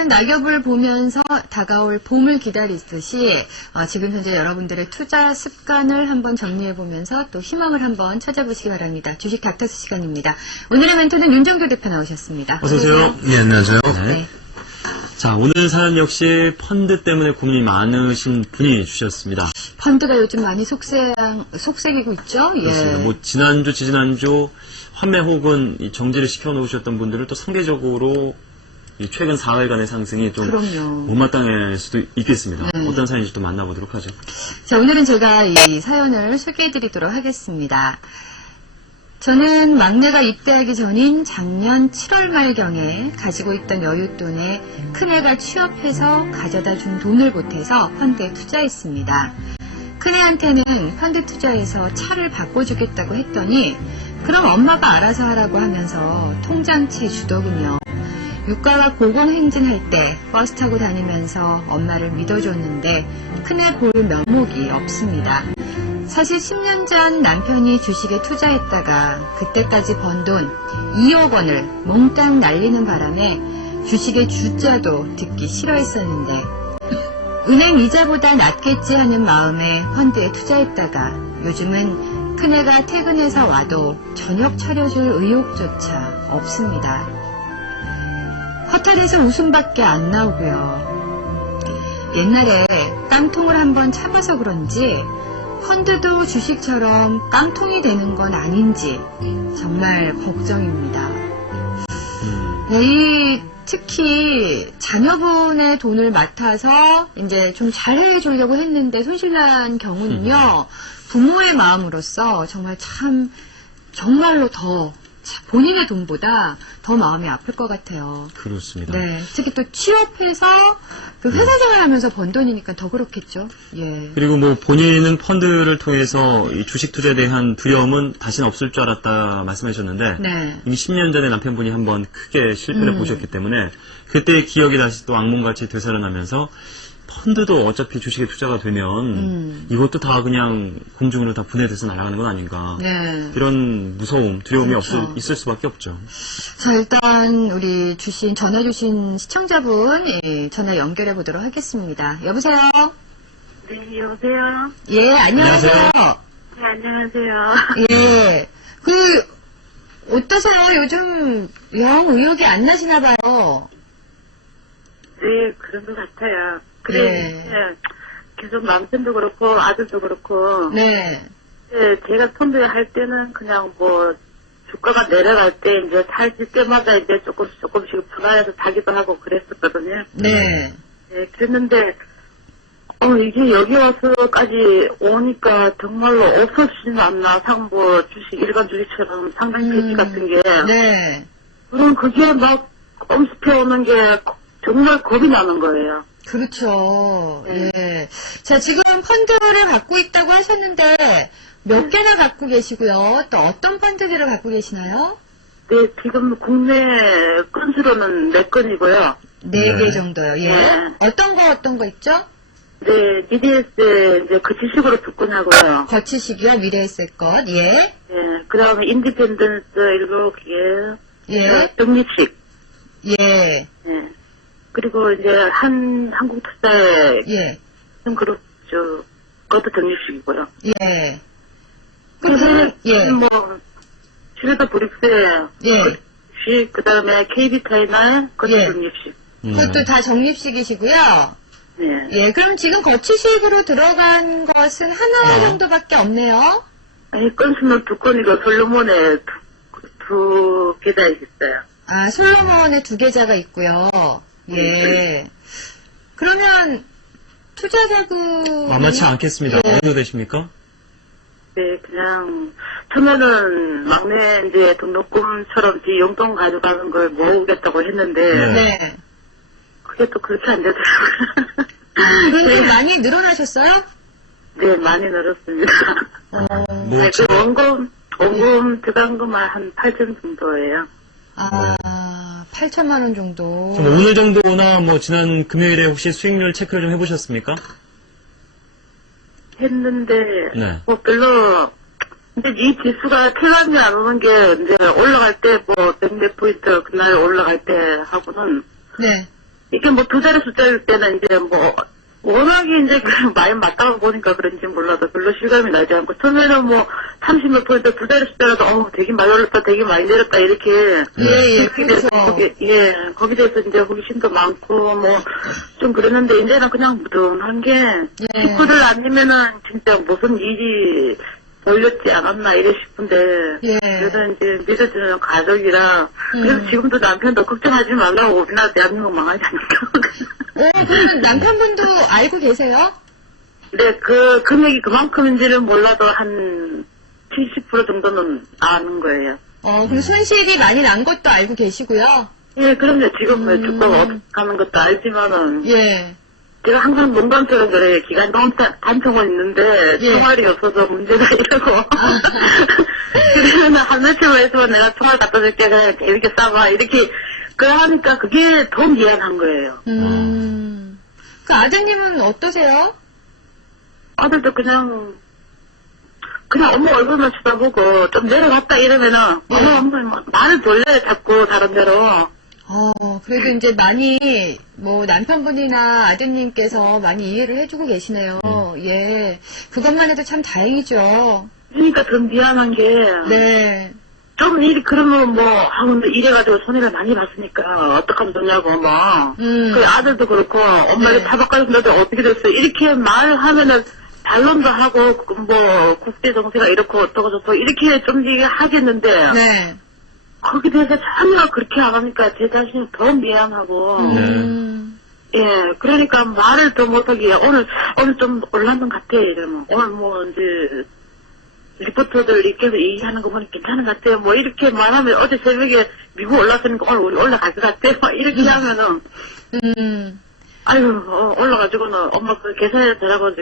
피어나는 낙엽을 보면서 다가올 봄을 기다리듯이 지금 현재 여러분들의 투자 습관을 한번 정리해보면서 또 희망을 한번 찾아보시기 바랍니다. 주식 닥터스 시간입니다. 오늘의 멘토는 윤정교 대표 나오셨습니다. 어서오세요. 네, 안녕하세요. 네. 자, 오늘 사연 역시 펀드 때문에 고민이 많으신 분이 주셨습니다. 펀드가 요즘 많이 속색이고 있죠? 그렇습니다. 예. 뭐 지난주, 지지난주 환매 혹은 이 정지를 시켜놓으셨던 분들은 또 상대적으로 이 최근 4일간의 상승이 좀 그럼요. 못마땅할 수도 있겠습니다. 네. 어떤 사연인지 또 만나보도록 하죠. 자, 오늘은 제가 이 사연을 소개해드리도록 하겠습니다. 저는 막내가 입대하기 전인 작년 7월 말경에 가지고 있던 여윳돈에 큰애가 취업해서 가져다 준 돈을 보태서 펀드에 투자했습니다. 큰애한테는 펀드 투자해서 차를 바꿔주겠다고 했더니 그럼 엄마가 알아서 하라고 하면서 통장채 주더군요. 유가가 고공행진할 때 버스 타고 다니면서 엄마를 믿어줬는데 큰애 볼 면목이 없습니다. 사실 10년 전 남편이 주식에 투자했다가 그때까지 번 돈 2억 원을 몽땅 날리는 바람에 주식의 주자도 듣기 싫어했었는데 은행 이자보다 낫겠지 하는 마음에 펀드에 투자했다가 요즘은 큰애가 퇴근해서 와도 저녁 차려줄 의욕조차 없습니다. 허탈해서 웃음밖에 안 나오고요. 옛날에 깡통을 한번 참아서 그런지 펀드도 주식처럼 깡통이 되는 건 아닌지 정말 걱정입니다. 네, 특히 자녀분의 돈을 맡아서 이제 좀 잘해주려고 했는데 손실난 경우는요, 부모의 마음으로서 정말 정말로 더 본인의 돈보다 더 마음이 아플 것 같아요. 그렇습니다. 네, 특히 또 취업해서 그 회사 생활하면서 번 돈이니까 더 그렇겠죠. 예. 그리고 뭐 본인은 펀드를 통해서 이 주식 투자에 대한 두려움은 다시는 없을 줄 알았다 말씀하셨는데 네. 이미 10년 전에 남편분이 한번 크게 실패를 보셨기 때문에 그때의 기억이 다시 또 악몽같이 되살아나면서 펀드도 어차피 주식에 투자가 되면 이것도 다 그냥 공중으로 다 분해돼서 날아가는 건 아닌가. 네. 이런 무서움, 두려움이 그렇죠. 있을 수밖에 없죠. 자, 일단 우리 전화 주신 시청자분 전화 연결해 보도록 하겠습니다. 여보세요? 네, 여보세요? 예, 안녕하세요. 네, 안녕하세요. 예. 어떠세요? 요즘 영 의욕이 안 나시나 봐요. 네, 그런 것 같아요. 그래, 네. 계속 남편도 그렇고, 아들도 그렇고, 네. 네, 제가 펀드 할 때는 그냥 뭐, 주가가 내려갈 때, 이제 살 때마다 이제 조금씩 분할해서 사기도 하고 그랬었거든요. 네. 네, 그랬는데, 이게 여기 와서까지 오니까 정말로 없어지지는 않나, 상보 주식, 일반 주식처럼 상장 폐지 같은 게. 네. 그럼 그게 막 엄습해 오는 게 정말 겁이 나는 거예요. 그렇죠. 네. 예. 자, 지금 펀드를 갖고 있다고 하셨는데 몇 개나 갖고 계시고요. 또 어떤 펀드들을 갖고 계시나요? 네, 지금 국내 건수로는 4건이고요. 네 개 네. 정도요. 예. 네. 어떤 거 있죠? 네, BDS 이제 그 지식으로 접근하고요. 거치식이요. 미래에셋 것. 예. 네, 그 다음에 인디펜던스 7개. 예. 독립식. 예. 네. 그리고 이제 한국투자의 예. 그룹, 그것도 독립식이고요. 예. 그래서, 예. 뭐, 슈레더 브릭스의 예. 그 다음에 KB 타이나의 그것도 예. 독립식. 그것도 다 적립식이시고요. 네. 예. 그럼 지금 거치식으로 들어간 것은 하나 정도밖에 없네요. 아니, 건수는 2건이고, 솔로몬에 두 개다 있어요. 아, 솔로몬의 2계좌가 있고요. 예. 그러면 투자 자금 만만치 않겠습니다. 예. 어느 정도 되십니까? 네, 그냥, 처음에는 막내 이제 등록금처럼 지 용돈 가져가는 걸 모으겠다고 했는데, 네. 그게 또 그렇게 안 되더라고요. 그런데 많이 늘어나셨어요? 네, 많이 늘었습니다. 뭐, 아니, 그 원금 들어간 것만 한 8천 정도예요. 아, 8천만 원 정도. 그럼 오늘 정도나 뭐 지난 금요일에 혹시 수익률 체크를 좀 해보셨습니까? 했는데, 네. 뭐 별로, 근데 이 지수가 태감이 안 오는 게, 이제 올라갈 때 뭐, 100몇 포인트, 그날 올라갈 때 하고는, 네. 이게 뭐 두 자리 숫자일 때는 이제 뭐 워낙에 이제 많이 맞다가 보니까 그런지 몰라도 별로 실감이 나지 않고 처음에는 뭐 30몇 퍼센트 두 자리 숫자라도 되게 많이 올랐다 되게 많이 내렸다 이렇게 예, 그렇죠. 거기에 대해서 이제 호기심도 많고 뭐 좀 그랬는데 이제는 그냥 무던한 게 예. 식구들 아니면은 진짜 무슨 일이 몰렸지 않았나 이래 싶은데 예. 그래서 이제 믿어주는 가족이라 그래서 지금도 남편도 걱정하지 말라고 우리나라 대한민국 망하지 않을까. 그러면 남편분도 알고 계세요? 네, 그 금액이 그만큼인지는 몰라도 한 70% 정도는 아는 거예요. 그럼 손실이 많이 난 것도 알고 계시고요? 예, 그럼요. 지금 뭐 주가가 어떻게 가는 것도 알지만은 예. 제가 항상 농담처럼 그래요. 기간 단총은 있는데 예. 총알이 없어서 문제가 이러고 그러면 한 며칠만 있으면 내가 총알 갖다 줄게 그냥 이렇게 싸봐 이렇게 하니까 그게 더 미안한 거예요. 그 아드님은 어떠세요? 아들도 그냥 엄마 얼굴만 쳐다보고 좀 내려갔다 이러면은 엄마 말을 돌려요 자꾸 다른 데로. 그래도 이제 많이, 남편분이나 아드님께서 많이 이해를 해주고 계시네요. 예. 그것만 해도 참 다행이죠. 그러니까 더 미안한 게 네. 좀 일이 그러면 근데 이래가지고 손해를 많이 봤으니까 어떡하면 좋냐고 그 아들도 그렇고 엄마 이렇게 타박가는데도 어떻게 됐어 이렇게 말하면은 반론도 하고 국제 정세가 이렇고 어떠고 저쩌고 이렇게 좀 하겠는데 네. 거기에 대해서 전혀 그렇게 안 하니까 제 자신이 더 미안하고 예 그러니까 말을 더 못하게 오늘 좀 올랐는 것 같아 이러면 오늘 이제 리포터들 이렇게 얘기하는 거 보니 괜찮은 것 같아요. 이렇게 말하면 어제 새벽에 미국 올랐으니까 오늘 우리 올라갈 것 같아요. 이렇게 하면은 올라가지고는 엄마 그 계산해서 되라고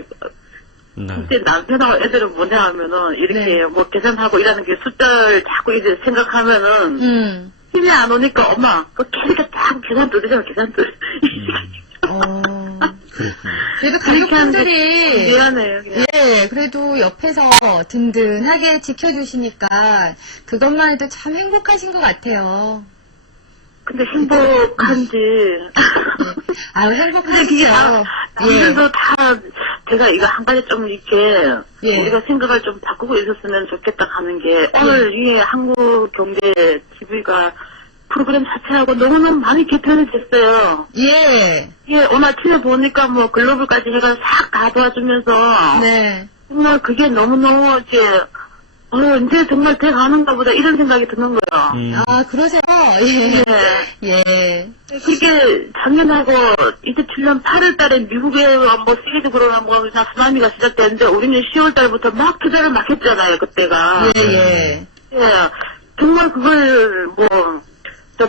그때 남편하고 애들은 뭐냐 하면은 이렇게 계산하고 이러는 게 숫자를 자꾸 이제 생각하면은 힘이 안 오니까 엄마 걔니까 자꾸 계산 뚫리잖아 계산 뚫리. 그래도 가족분들이 미안해요. 예, 그래도 옆에서 든든하게 지켜주시니까 그것만 해도 참 행복하신 것 같아요. 근데 행복한지. 아유, 근데 행복하시죠. 그게 남들도 다 제가 이거 한 가지 좀 이렇게 우리가 생각을 좀 바꾸고 있었으면 좋겠다 하는 게 오늘 위에 한국 경제 TV가 프로그램 자체하고 너무너무 많이 개편이 됐어요. 예. 예, 오늘 아침에 보니까 글로벌까지 해가 싹 다 도와주면서 네. 정말 그게 너무너무 이제 정말 돼가는가 보다 이런 생각이 드는 거예요. 그러세요? 예. 예. 그렇게 작년하고 2007년 8월 달에 미국에 시리즈 코로나 쓰나미가 시작됐는데 우리는 10월 달부터 막 투자를 막 했잖아요, 그때가. 예. 예. 정말 그걸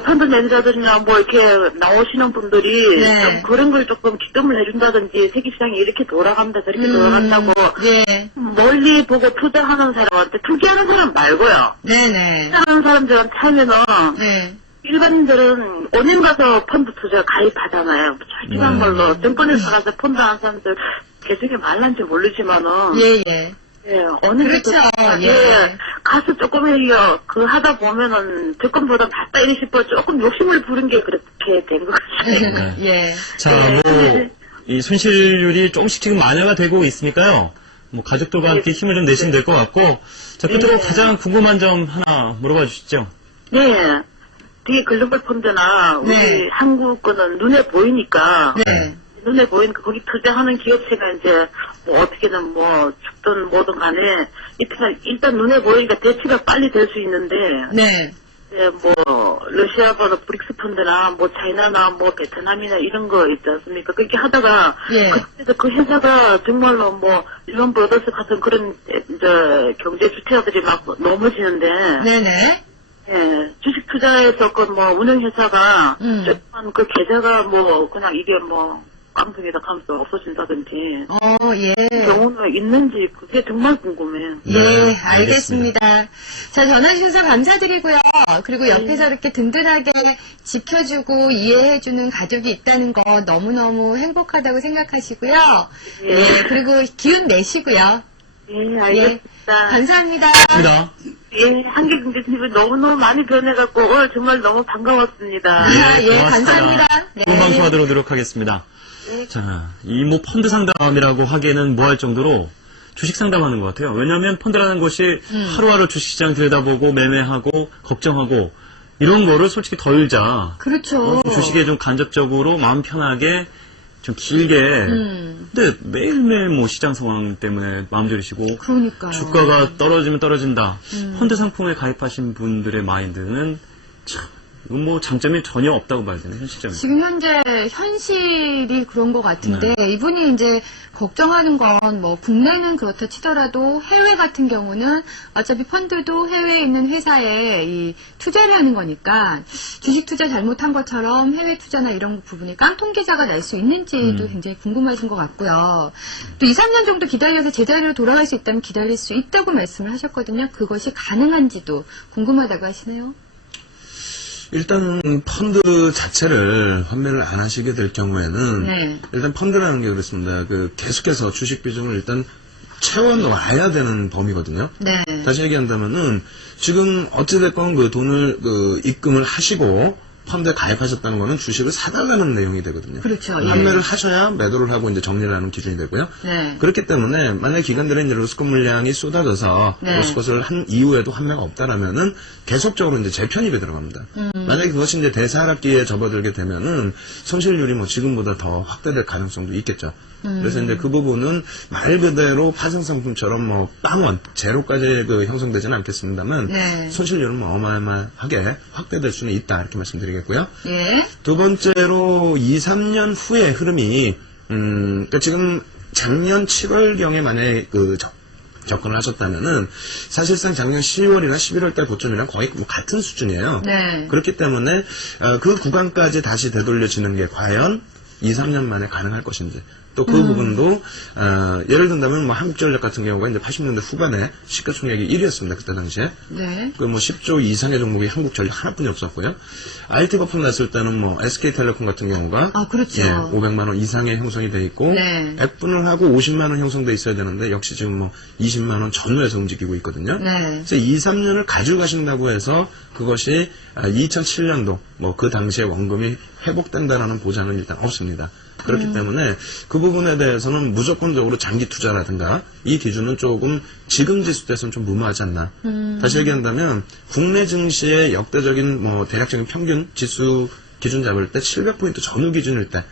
펀드 매니저들이나 이렇게 나오시는 분들이 좀 그런 걸 조금 기점을 해준다든지 세계시장이 이렇게 돌아간다 저렇게 돌아간다고 예. 멀리 보고 투자하는 사람한테 투자하는 사람 말고요. 네네. 투자하는 사람들한테 하면은 네. 일반인들은 은행 가서 펀드 투자 가입하잖아요. 솔직한 걸로 증권회사 가서 펀드 하는 사람들 개중에 말란지 모르지만은 예. 예, 어느 그렇죠. 예. 가서 조금 하다 보면은 조금보다 낫다 이리 싶어 조금 욕심을 부른 게 그렇게 된 것 같아요. 예. 자, 이 손실률이 조금씩 지금 완화가 되고 있으니까요. 가족들과 함께 힘을 좀 내시면 될 것 같고, 자, 끝으로 가장 궁금한 점 하나 물어봐 주시죠. 네. 되게 글로벌 펀드나 우리 한국 거는 눈에 보이니까. 네. 눈에 보이니까 거기 투자하는 기업체가 이제 어떻게든 죽든 뭐든 간에 일단 눈에 보이니까 대치가 빨리 될 수 있는데 네. 예, 러시아보다 브릭스 펀드나 차이나나 베트남이나 이런 거 있지 않습니까? 그렇게 하다가 그때도 그 회사가 정말로 일본 브로더스 같은 그런 경제 주체들이 막 넘어지는데 네네. 예, 주식 투자에서 운영회사가 그 계좌가 그냥 이게 깜짝이다 하면서 없어진다든지 예. 경우는 있는지 그게 정말 궁금해요. 예, 알겠습니다. 자, 전화 주셔서 감사드리고요. 그리고 옆에서 이렇게 든든하게 지켜주고 이해해주는 가족이 있다는 거 너무너무 행복하다고 생각하시고요. 예, 그리고 기운 내시고요. 예, 알겠습니다. 감사합니다. 감사합니다. 입니다. 예, 한길경제TV 너무너무 많이 변해갖고 오늘 정말 너무 반가웠습니다. 아, 예, 고맙습니다. 감사합니다. 네. 좋은 방송하도록 노력하겠습니다. 자, 이 뭐 펀드 상담이라고 하기에는 뭐 할 정도로 주식 상담하는 것 같아요. 왜냐하면 펀드라는 것이 하루하루 주식시장 들여다보고 매매하고 걱정하고 이런 거를 솔직히 덜자. 그렇죠. 주식에 좀 간접적으로 마음 편하게 좀 길게. 근데 매일매일 뭐 시장 상황 때문에 마음 졸이시고 그러니까요. 주가가 떨어지면 떨어진다. 펀드 상품에 가입하신 분들의 마인드는 참, 이건 뭐 장점이 전혀 없다고 봐야 되네, 현실적으로. 지금 현재 현실이 그런 것 같은데 이분이 이제 걱정하는 건 뭐 국내는 그렇다 치더라도 해외 같은 경우는 어차피 펀드도 해외에 있는 회사에 이 투자를 하는 거니까 주식 투자 잘못한 것처럼 해외 투자나 이런 부분이 깡통 계좌가 날 수 있는지도 굉장히 궁금하신 것 같고요. 또 2, 3년 정도 기다려서 제자리로 돌아갈 수 있다면 기다릴 수 있다고 말씀을 하셨거든요. 그것이 가능한지도 궁금하다고 하시네요. 일단 펀드 자체를 환매를 안 하시게 될 경우에는 네. 일단 펀드라는 게 그렇습니다. 그 계속해서 주식 비중을 일단 채워놔야 되는 범위거든요. 네. 다시 얘기한다면은 지금 어찌됐건 그 돈을 그 입금을 하시고 펀드에 가입하셨다는 거는 주식을 사달라는 내용이 되거든요. 그렇죠. 예. 판매를 하셔야 매도를 하고 이제 정리를 하는 기준이 되고요. 네. 그렇기 때문에 만약 기관들의 이제 로스컷 물량이 쏟아져서 네. 로스컷을 한 이후에도 환매가 없다라면은 계속적으로 이제 재편입에 들어갑니다. 만약에 그것이 이제 대사하락기에 접어들게 되면은 손실률이 뭐 지금보다 더 확대될 가능성도 있겠죠. 그래서 이제 그 부분은 말 그대로 파생 상품처럼 뭐 빵원 제로까지 그 형성되지는 않겠습니다만 네. 손실률은 뭐 어마어마하게 확대될 수는 있다 이렇게 말씀드리겠고요. 예. 두 번째로 2, 3년 후의 흐름이 그러니까 지금 작년 7월경에 만약에 그 접근을 하셨다면은 사실상 작년 10월이나 11월 달 고점이랑 거의 뭐 같은 수준이에요. 네. 그렇기 때문에 그 구간까지 다시 되돌려지는 게 과연 2, 3년 만에 가능할 것인지 또 그 부분도 예를 든다면 뭐 한국전력 같은 경우가 이제 80년대 후반에 시가총액이 1위였습니다. 그때 당시에. 네. 그 뭐 10조 이상의 종목이 한국전력 하나뿐이 없었고요. IT 거품 났을 때는 뭐 SK텔레콤 같은 경우가 아, 그렇죠. 500만 원 이상의 형성이 돼 있고 네. F분을 하고 50만 원 형성돼 있어야 되는데 역시 지금 뭐 20만 원 전후에서 움직이고 있거든요. 네. 그래서 2, 3년을 가져가신다고 해서 그것이 2007년도 뭐 그 당시에 원금이 회복된다라는 보장은 일단 없습니다. 그렇기 때문에 그 부분에 대해서는 무조건적으로 장기 투자라든가 이 기준은 조금 지금 지수 때서는 좀 무모하지 않나. 다시 얘기한다면 국내 증시의 역대적인 뭐 대략적인 평균 지수 기준 잡을 때 700포인트 전후 기준일 때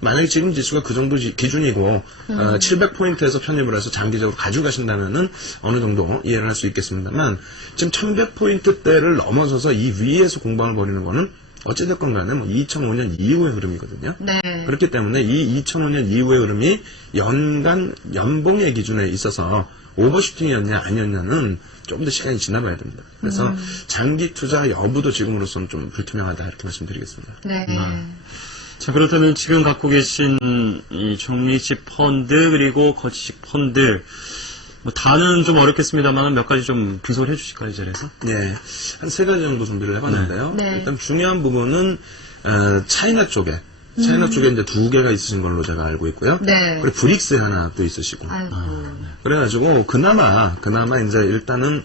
만약에 지금 지수가 그 정도 기준이고 700포인트에서 편입을 해서 장기적으로 가져가신다면은 어느 정도 이해를 할 수 있겠습니다만 지금 1100포인트대를 넘어서서 이 위에서 공방을 벌이는 거는 어찌됐건 간에 뭐 2005년 이후의 흐름이거든요. 네. 그렇기 때문에 이 2005년 이후의 흐름이 연간 연봉의 기준에 있어서 오버슈팅이었냐 아니었냐는 조금 더 시간이 지나봐야 됩니다. 그래서 장기 투자 여부도 지금으로서는 좀 불투명하다 이렇게 말씀드리겠습니다. 네. 자, 그렇다면 지금 갖고 계신 이 적립식 펀드 그리고 거치식 펀드 뭐 다는 좀 어렵겠습니다만 몇 가지 좀 분석을 해주실까요, 이 자리에서? 네, 한 세 가지 정도 준비를 해봤는데요. 네. 일단 중요한 부분은 차이나 쪽에 이제 두 개가 있으신 걸로 제가 알고 있고요. 네. 그리고 브릭스 하나 또 있으시고. 아이고. 그래가지고 그나마 이제 일단은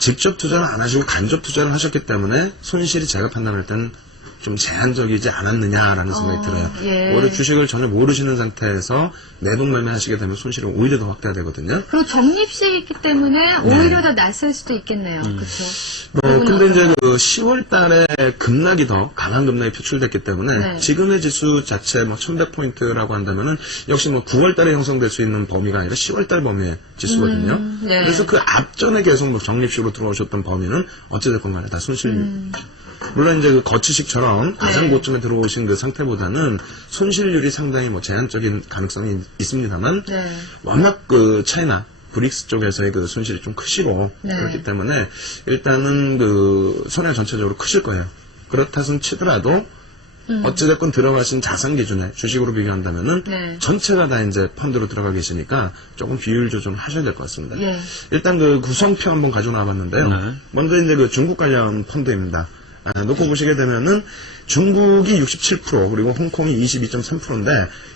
직접 투자를 안 하시고 간접 투자를 하셨기 때문에 손실이 제가 판단할 때는 좀 제한적이지 않았느냐라는 생각이 들어요. 예. 오히려 주식을 전혀 모르시는 상태에서 내돈 매매하시게 되면 손실이 오히려 더 확대되거든요. 그리고 적립식이기 때문에 오히려 더 낯설 수도 있겠네요. 그렇죠. 근데 이제 그 10월 달에 급락이 더 강한 급락이 표출됐기 때문에 네. 지금의 지수 자체 뭐 1100포인트라고 한다면은 역시 뭐 9월 달에 형성될 수 있는 범위가 아니라 10월 달 범위의 지수거든요. 네. 그래서 그 앞전에 계속 뭐 적립식으로 들어오셨던 범위는 어찌됐건 간에 다 손실률. 물론 이제 그 거치식처럼 가장 고점에 들어오신 그 상태보다는 손실률이 상당히 뭐 제한적인 가능성이 있습니다만 네. 워낙 그 차이나 브릭스 쪽에서의 그 손실이 좀 크시고 네. 그렇기 때문에 일단은 그 손해 전체적으로 크실 거예요. 그렇다손 치더라도 어찌됐건 들어가신 자산 기준에 주식으로 비교한다면은 네. 전체가 다 이제 펀드로 들어가 계시니까 조금 비율 조정을 하셔야 될 것 같습니다. 예. 일단 그 구성표 한번 가져나와 봤는데요. 네. 먼저 이제 그 중국 관련 펀드입니다. 놓고 보시게 되면은 중국이 67% 그리고 홍콩이 22.3%인데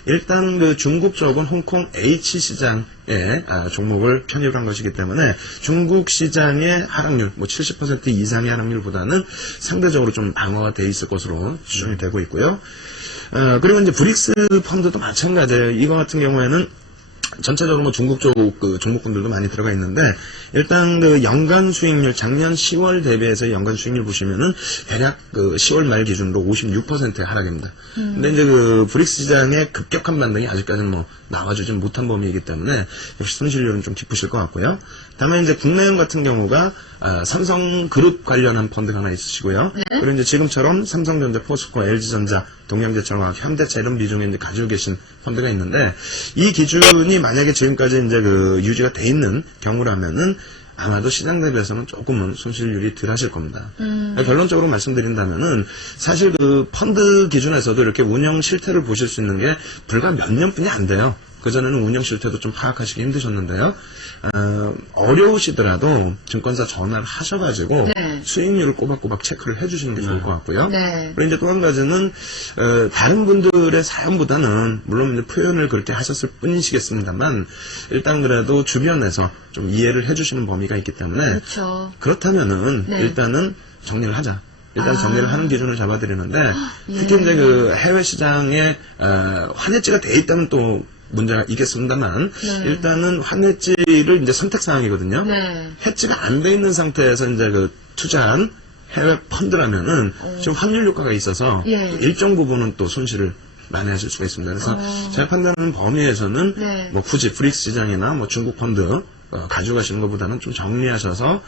일단 그 중국 쪽은 홍콩 H 시장에 종목을 편입을 한 것이기 때문에 중국 시장의 하락률 뭐 70% 이상의 하락률보다는 상대적으로 좀 방어가 돼 있을 것으로 추정이 되고 있고요. 그리고 이제 브릭스 펀드도 마찬가지예요. 이거 같은 경우에는 전체적으로 뭐 중국 쪽 그 종목군들도 많이 들어가 있는데 일단 그 연간 수익률 작년 10월 대비해서 연간 수익률 보시면은 대략 그 10월 말 기준으로 56%의 하락입니다. 근데 이제 그 브릭스 시장의 급격한 반등이 아직까지는 뭐 나와주지 못한 범위이기 때문에 역시 손실률은 좀 깊으실 것 같고요. 다음에 이제 국내형 같은 경우가 삼성그룹 관련한 펀드가 하나 있으시고요. 그리고 이제 지금처럼 삼성전자, 포스코, LG전자, 동양제철화학, 현대차 이런 비중에 이제 가지고 계신 펀드가 있는데 이 기준이 만약에 지금까지 이제 그 유지가 돼 있는 경우라면은 아마도 시장 대비해서는 조금은 손실률이 덜 하실 겁니다. 결론적으로 말씀드린다면은 사실 그 펀드 기준에서도 이렇게 운영 실태를 보실 수 있는 게 불과 몇 년뿐이 안 돼요. 그전에는 운영 실태도 좀 파악하시기 힘드셨는데요. 어려우시더라도 증권사 전화를 하셔가지고 네. 수익률을 꼬박꼬박 체크를 해주시는 게 좋을 것 같고요. 네. 그리고 이제 또 한 가지는 다른 분들의 사연보다는 물론 이제 표현을 그렇게 하셨을 뿐이시겠습니다만 일단 그래도 주변에서 좀 이해를 해주시는 범위가 있기 때문에 그렇죠. 그렇다면은 네. 일단은 정리를 하자. 일단 정리를 하는 기준을 잡아드리는데 예. 특히 이제 그 해외 시장에 환해지가 돼 있다면 또 문제가 있겠습니다만 네. 일단은 환해지를 이제 선택 사항이거든요. 네. 해지가 안 돼 있는 상태에서 이제 그 투자한 해외 펀드라면은 지금 환율 효과가 있어서 예. 일정 부분은 또 손실을 만회하실 수가 있습니다. 그래서 제가 판단하는 범위에서는 네. 뭐 굳이 브릭스 시장이나 뭐 중국 펀드 가져가시는 것보다는 좀 정리하셔서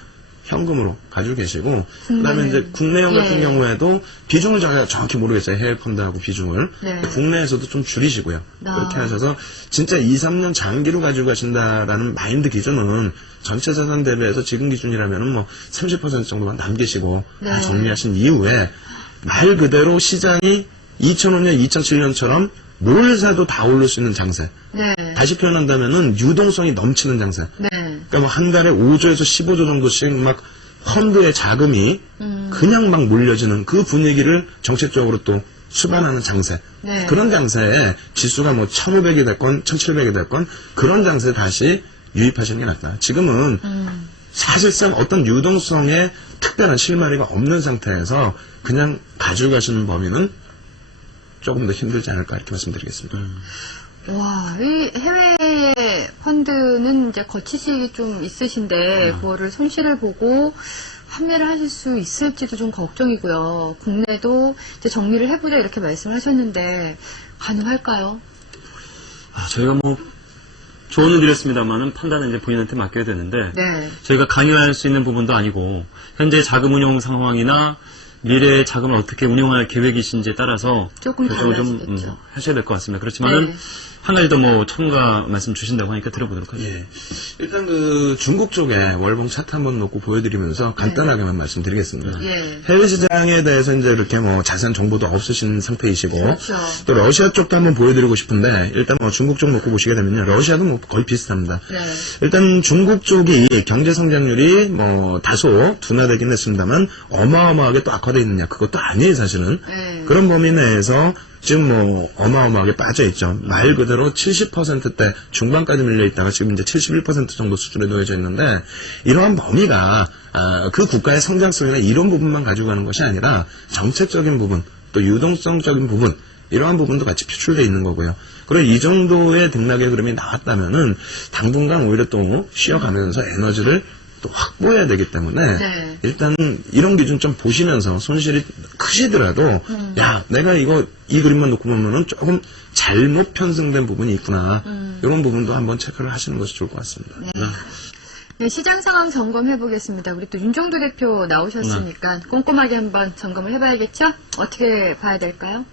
현금으로 가지고 계시고 그다음에 이제 국내형 같은 예. 경우에도 비중을 제가 정확히 모르겠어요. 해외 펀드하고 비중을. 네. 국내에서도 좀 줄이시고요. 아. 그렇게 하셔서 진짜 2, 3년 장기로 가지고 가신다라는 마인드 기준은 전체 자산 대비해서 지금 기준이라면 뭐 30% 정도만 남기시고 네. 다 정리하신 이후에 말 그대로 시장이 2005년, 2007년처럼 뭘 사도 다 오를 수 있는 장세. 네. 다시 표현한다면은 유동성이 넘치는 장세. 네. 그러니까 뭐 한 달에 5조에서 15조 정도씩 막 펀드의 자금이 그냥 막 몰려지는 그 분위기를 정책적으로 또 수반하는 장세. 네. 그런 장세에 지수가 뭐 1500이 됐건 1700이 됐건 그런 장세에 다시 유입하시는 게 낫다. 지금은 사실상 어떤 유동성에 특별한 실마리가 없는 상태에서 그냥 가지고 가시는 범위는 조금 더 힘들지 않을까 이렇게 말씀드리겠습니다. 와, 이 해외 펀드는 이제 거치식이 좀 있으신데, 그거를 손실을 보고 판매를 하실 수 있을지도 좀 걱정이고요. 국내도 이제 정리를 해보자 이렇게 말씀을 하셨는데, 가능할까요? 저희가 뭐 조언을 드렸습니다만은 판단은 이제 본인한테 맡겨야 되는데 네. 저희가 강요할 수 있는 부분도 아니고 현재 자금 운용 상황이나 미래의 자금을 어떻게 운용할 계획이신지에 따라서 조금 결정을 좀 달라지겠죠. 하셔야 될 것 같습니다. 그렇지만은 네. 한 가지 더 뭐 첨가 말씀 주신다고 하니까 들어보도록 하죠. 예. 일단 그 중국 쪽에 월봉 차트 한번 놓고 보여드리면서 간단하게만 말씀드리겠습니다. 예. 해외 시장에 대해서 이제 이렇게 뭐 자세한 정보도 없으신 상태이시고 그렇죠. 또 러시아 쪽도 한번 보여드리고 싶은데 일단 뭐 중국 쪽 놓고 보시게 되면요 러시아도 뭐 거의 비슷합니다. 네. 일단 중국 쪽이 경제 성장률이 뭐 다소 둔화되긴 했습니다만 어마어마하게 또 악화되어 있느냐 그것도 아니에요 사실은. 네. 그런 범위 내에서 지금 뭐 어마어마하게 빠져 있죠. 말 그대로 70%대 중반까지 밀려 있다가 지금 이제 71% 정도 수준에 놓여져 있는데 이러한 범위가 그 국가의 성장성이나 이런 부분만 가지고 가는 것이 아니라 정책적인 부분 또 유동성적인 부분 이러한 부분도 같이 표출되어 있는 거고요. 그리고 이 정도의 등락의 흐름이 나왔다면은 당분간 오히려 또 쉬어가면서 에너지를 또 확보해야 되기 때문에 네. 일단 이런 기준 좀 보시면서 손실이 크시더라도 야 내가 이 그림만 놓고 보면은 조금 잘못 편승된 부분이 있구나 이런 부분도 한번 체크를 하시는 것이 좋을 것 같습니다. 네, 시장 상황 점검해 보겠습니다. 우리 또 윤정도 대표 나오셨으니까 꼼꼼하게 한번 점검을 해봐야겠죠? 어떻게 봐야 될까요?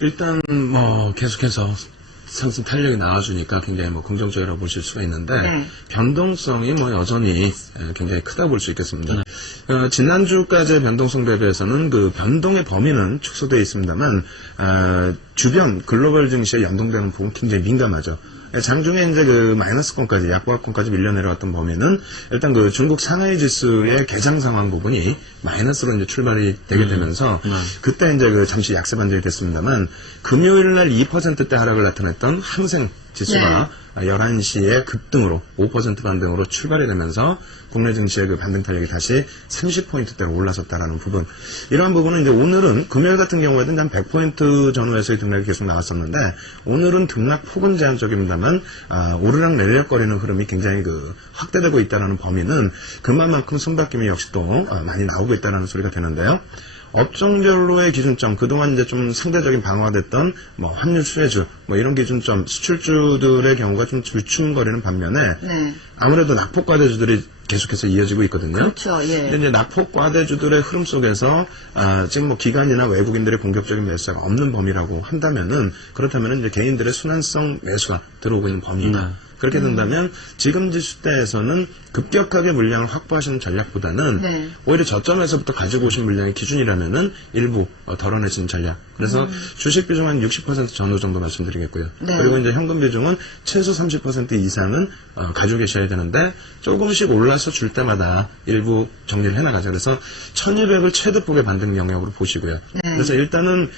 일단 뭐 계속해서 상승 탄력이 나와주니까 굉장히 뭐 긍정적이라고 보실 수가 있는데 네. 변동성이 뭐 여전히 굉장히 크다 볼 수 있겠습니다. 지난주까지의 변동성 대비해서는 그 변동의 범위는 축소되어 있습니다만 주변 글로벌 증시에 연동되는 부분 굉장히 민감하죠. 장중에 이제 그 마이너스권까지, 약보합권까지 밀려 내려왔던 범위는 일단 그 중국 상하이 지수의 개장 상황 부분이 마이너스로 이제 출발이 되게 되면서 그때 이제 그 잠시 약세 반등이 됐습니다만 금요일 날 2%대 하락을 나타냈던 항생 지수가 11시에 급등으로 5% 반등으로 출발이 되면서 국내 증시의 그 반등 탄력이 다시 30포인트대로 올라섰다라는 부분. 이러한 부분은 이제 오늘은 금요일 같은 경우에는 한 100포인트 전후에서의 등락이 계속 나왔었는데 오늘은 등락폭은 제한적입니다만 오르락 내리락거리는 흐름이 굉장히 그 확대되고 있다는 범위는 그만큼 손바뀜이 역시 또 많이 나오고 있다는 소리가 되는데요. 업종별로의 기준점, 그동안 이제 좀 상대적인 방어됐던 뭐 환율 수혜주, 뭐 이런 기준점, 수출주들의 경우가 좀 주춤거리는 반면에 아무래도 낙폭과대주들이 계속해서 이어지고 있거든요. 그렇죠. 예. 근데 이제 낙폭과대주들의 흐름 속에서 지금 뭐 기관이나 외국인들의 공격적인 매수가 없는 범위라고 한다면은 그렇다면은 이제 개인들의 순환성 매수가 들어오고 있는 범위다. 그렇게 된다면 지금 지수대에서는 급격하게 물량을 확보하시는 전략보다는 오히려 저점에서부터 가지고 오신 물량이 기준이라면은 일부 덜어내시는 전략. 그래서 주식 비중 한 60% 전후 정도 말씀드리겠고요. 그리고 이제 현금 비중은 최소 30% 이상은 가지고 계셔야 되는데 조금씩 올라서 줄 때마다 일부 정리를 해나가죠. 그래서 1200을 최대폭의 반등 영역으로 보시고요. 그래서 일단은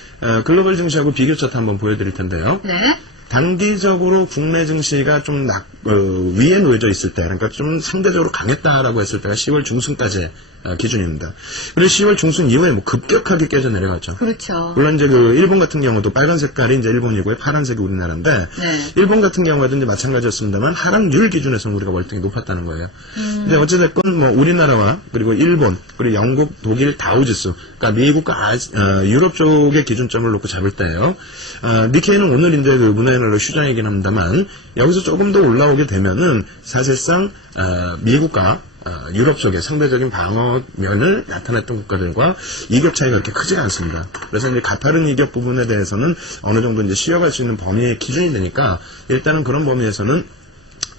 글로벌 증시하고 비교 차트 한번 보여드릴 텐데요. 단기적으로 국내 증시가 좀 위에 놓여져 있을 때, 그러니까 좀 상대적으로 강했다라고 했을 때가 10월 중순까지의 기준입니다. 그리고 10월 중순 이후에 뭐 급격하게 깨져 내려갔죠. 그렇죠. 물론 이제 그 일본 같은 경우도 빨간 색깔이 이제 일본이고요, 파란색이 우리나라인데, 일본 같은 경우에도 이제 마찬가지였습니다만 하락률 기준에서는 우리가 월등히 높았다는 거예요. 근데 어찌됐건 뭐 우리나라와 그리고 일본, 그리고 영국, 독일 다우지수, 그러니까 미국과 유럽 쪽의 기준점을 놓고 잡을 때예요. 니케이는 오늘 이제 그 문화연으로 휴장이긴 합니다만 여기서 조금 더 올라오게 되면은 사실상 미국과 유럽 쪽에 상대적인 방어면을 나타냈던 국가들과 이격 차이가 그렇게 크지가 않습니다. 그래서 이제 가파른 이격 부분에 대해서는 어느 정도 이제 쉬어갈 수 있는 범위의 기준이 되니까 일단은 그런 범위에서는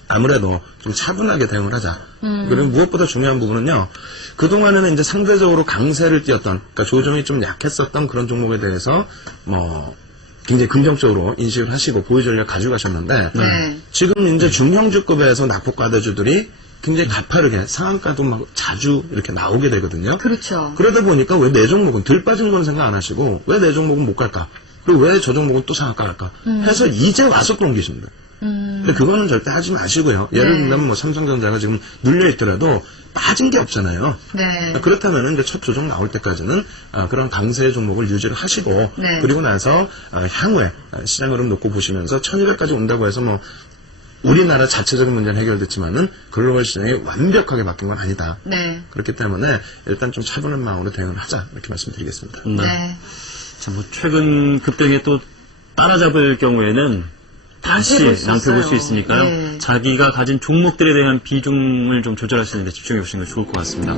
아무래도 좀 차분하게 대응을 하자. 그리고 무엇보다 중요한 부분은요. 그동안에는 이제 상대적으로 강세를 띄었던, 그러니까 조정이 좀 약했었던 그런 종목에 대해서 뭐 굉장히 긍정적으로 인식을 하시고 보유 전략 가져가셨는데 지금 이제 중형주급에서 낙폭과대주들이 굉장히 가파르게 상한가도 막 자주 이렇게 나오게 되거든요. 그렇죠. 그러다 보니까 왜 내 종목은 덜 빠진 건 생각 안 하시고 왜 내 종목은 못 갈까? 그리고 왜 저 종목은 또 상한가 갈까? 해서 이제 와서 그런 계십니다. 근데 그거는 절대 하지 마시고요. 예를 들면 뭐 삼성전자가 지금 눌려 있더라도 빠진 게 없잖아요. 그렇다면 이제 첫 조정 나올 때까지는 그런 강세의 종목을 유지를 하시고 그리고 나서 향후에 시장 흐름 놓고 보시면서 1200까지 온다고 해서 뭐 우리나라 자체적인 문제는 해결됐지만은 글로벌 시장이 완벽하게 바뀐 건 아니다. 그렇기 때문에 일단 좀 차분한 마음으로 대응을 하자 이렇게 말씀드리겠습니다. 자, 뭐 최근 급등에 또 따라잡을 경우에는 다시 낭패 볼 수 있으니까요. 자기가 가진 종목들에 대한 비중을 좀 조절하시는 데 집중해 보시는 게 좋을 것 같습니다.